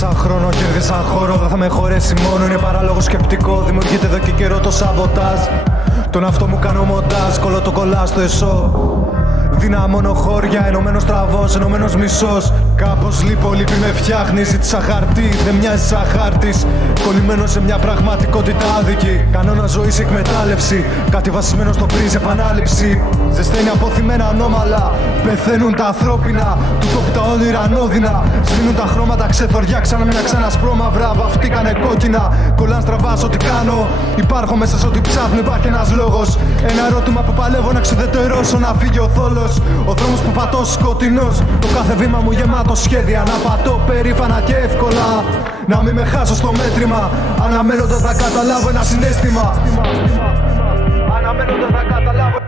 Κέρδισαν χρόνο, κέρδισαν χώρο, δεν θα με χωρέσει μόνο. Είναι παράλογο σκεπτικό, δημιουργείται εδώ και καιρό το σαμποτάζ. Τον αυτό μου κάνω μοντάζ, κολλώ το κολλά στο εσώ. Δυναμώνω χώρια, ενωμένος τραβός, ενωμένος μισός. Κάπως λείπω, λύπη με φτιάχνει, ζήτησα χαρτί, δεν μοιάζει σαν χάρτης. Κολλημένο σε μια πραγματικότητα άδικη. Κανόνα ζωής εκμετάλλευση, κάτι βασισμένο στο πρίζ, επανάληψη. Ζεσταίνει αποθυμένα ανώμαλα, πεθαίνουν τα ανθρώπινα. Του τόπου τα όνειρα ανώδυνα. Σβήνουν τα χρώματα ξεθοριά, ξανά μια ξανασπρώμαυρα. Βαφτήκανε κόκκινα, κολλάν στραβά ό,τι κάνω. Υπάρχω μέσα σε ό,τι ψάχνω, υπάρχει ένας λόγος. Ένα ερώτημα που παλεύω να ξεδετερώσω, να φύγει ο θόλος. Ο δρόμος που πατώ σκοτεινός, το κάθε βήμα μου γεμάτο σχέδια. Να πατώ περήφανα και εύκολα, να μην με χάσω στο μέτρημα. Αναμένοντας να καταλάβω ένα συναίσθημα. Αναμένοντας να καταλάβω